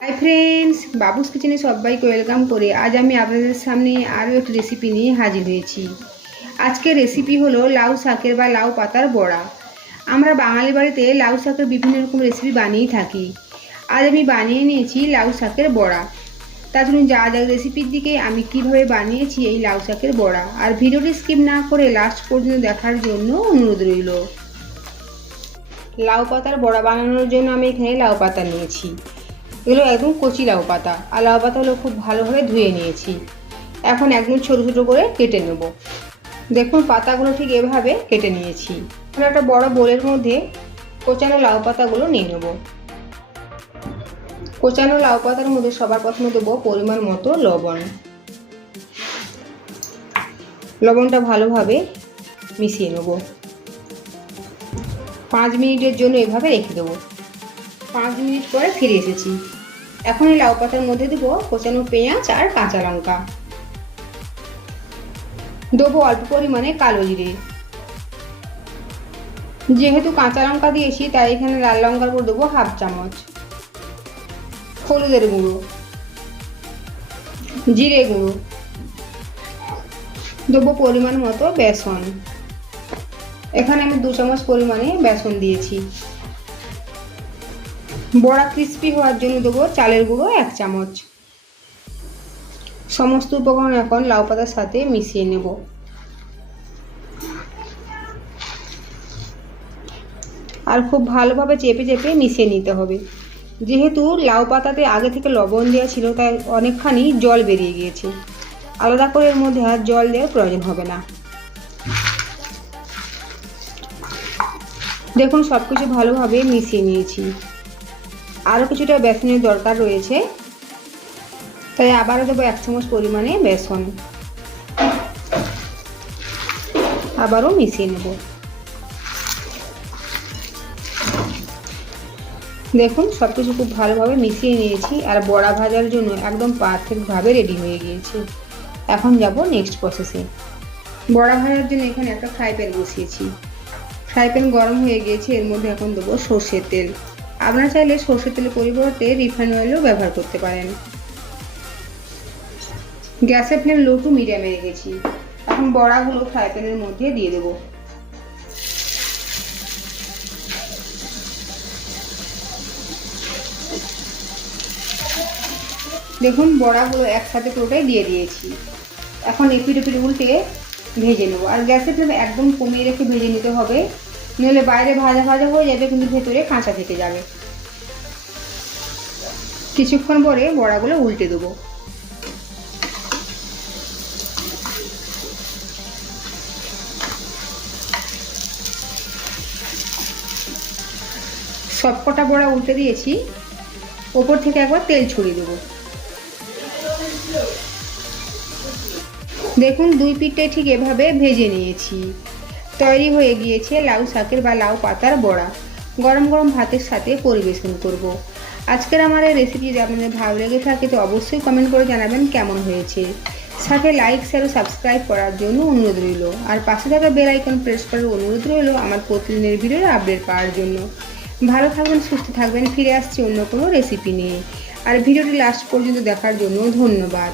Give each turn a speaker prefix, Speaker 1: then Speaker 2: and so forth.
Speaker 1: Hi friends বাবুস কিচেনে সবাইকে welcome করে আজ আমি আপনাদের সামনে আরও একটি রেসিপি নিয়ে হাজির হয়েছি। আজকের রেসিপি হলো লাউ শাকের বা লাউ পাতার বড়া। আমরা বাঙালি বাড়িতে লাউ শাকের বিভিন্ন রকম রেসিপি বানিয়েই থাকি। আজ আমি বানিয়ে নিয়েছি লাউ শাকের বড়া। তা চলুন যা যা রেসিপির দিকে, আমি কীভাবে বানিয়েছি এই লাউ শাকের বড়া। আর ভিডিওটি স্কিপ না করে লাস্ট পর্যন্ত দেখার জন্য অনুরোধ রইল। লাউ পাতার বড়া বানানোর জন্য আমি এখানে লাউ পাতা নিয়েছি। এগুলো একদম কচি লাউ পাতা। আর লাউ পাতাগুলো খুব ভালোভাবে ধুয়ে নিয়েছি। এখন একদম ছোটো ছোটো করে কেটে নেব। দেখুন, পাতাগুলো ঠিক এভাবে কেটে নিয়েছি। এখন একটা বড় বোলের মধ্যে কোচানো লাউ পাতাগুলো নিয়ে নেব। কোচানো লাউ পাতার মধ্যে সবার প্রথমে দেবো পরিমাণ মতো লবণ। লবণটা ভালোভাবে মিশিয়ে নেব। পাঁচ মিনিটের জন্য এভাবে রেখে দেবো। পাঁচ মিনিট পরে ফিরে এসেছি। এখন এই লাউ পাতার মধ্যে দেবো কোচানো পেঁয়াজ আর কাঁচা লঙ্কা। দেবো অল্প পরিমাণে কালো জিরে। যেহেতু কাঁচা লঙ্কা দিয়েছি, তাই এখানে লাল লঙ্কার উপর দেবো হাফ চামচ। হলুদের গুঁড়ো। জিরে গুঁড়ো। দেবো পরিমাণ মতো বেসন। এখানে আমি দু চামচ পরিমাণে বেসন দিয়েছি। বড়া ক্রিস্পি হওয়ার জন্য দেবো চালের গুঁড়ো এক চামচ। সমস্ত উপকরণ এখন লাউ পাতার সাথে মিশিয়ে নেব। আর খুব ভালোভাবে চেপে চেপে মিশিয়ে নিতে হবে। যেহেতু লাউ পাতাতে আগে থেকে লবণ দেওয়া ছিল, তাই অনেকখানি জল বেরিয়ে গিয়েছে। আলাদা করে এর মধ্যে আর জল দেওয়ার প্রয়োজন হবে না। দেখুন সব কিছু ভালোভাবে মিশিয়ে নিয়েছি। আরও কিছুটা বেসনের দরকার রয়েছে। তাই আবারও দেবো এক চামচ পরিমাণে বেসন। আবারও মিশিয়ে নেব। দেখুন সব কিছু খুব ভালোভাবে মিশিয়ে নিয়েছি আর বড়া ভাজার জন্য একদম পারফেক্টভাবে রেডি হয়ে গিয়েছে। এখন যাব নেক্সট প্রসেসে। বড়া ভাজার জন্য এখানে একটা ফ্রাই প্যান বসিয়েছি। ফ্রাই প্যান গরম হয়ে গিয়েছে, এর মধ্যে এখন দেবো সর্ষের তেল। আপনারা চাইলে সর্ষের তেলের পরিবর্তে রিফাইন অয়েলও ব্যবহার করতে পারেন। গ্যাসের ফ্লেম লো টু মিডিয়ামে রেখেছি। এখন বড়াগুলো ফ্রাই প্যানের মধ্যে দিয়ে দেবো। দেখুন বড়াগুলো একসাথে পুরোটাই দিয়ে দিয়েছি। এখন এপিট উল্টে ভেজে নেব। আর গ্যাসের ফ্লেম একদম কমিয়ে রেখে ভেজে নিতে হবে। নইলে বাইরে ভাজা ভাজা হয়ে যাবে, কিন্তু ভেতরে কাঁচা থেকে যাবে। কিছুক্ষণ পরে বড়াগুলো উল্টে দেবো। সবকটা বড়া উল্টে দিয়েছি। ওপর থেকে একবার তেল ছড়িয়ে দেবো। দেখুন, দুই পিঠটাই ঠিক এভাবে ভেজে নিয়েছি। তৈরি হয়ে গিয়েছে লাউ শাকের বা লাউ পাতার বড়া। গরম গরম ভাতের সাথে পরিবেশন করব। আজকের আমার এই রেসিপি যদি আপনাদের ভালো লেগে থাকে তো অবশ্যই কমেন্ট করে জানাবেন কেমন হয়েছে। সাথে লাইক শেয়ার ও সাবস্ক্রাইব করার জন্য অনুরোধ রইল। আর পাশে থাকা বেল আইকন প্রেস করার অনুরোধ রইল আমার প্রতিদিনের ভিডিওর আপডেট পাওয়ার জন্য। ভালো থাকবেন, সুস্থ থাকবেন, ফিরে আসছি অন্য কোনো রেসিপি নিয়ে। আর ভিডিওটি লাস্ট পর্যন্ত দেখার জন্য ধন্যবাদ।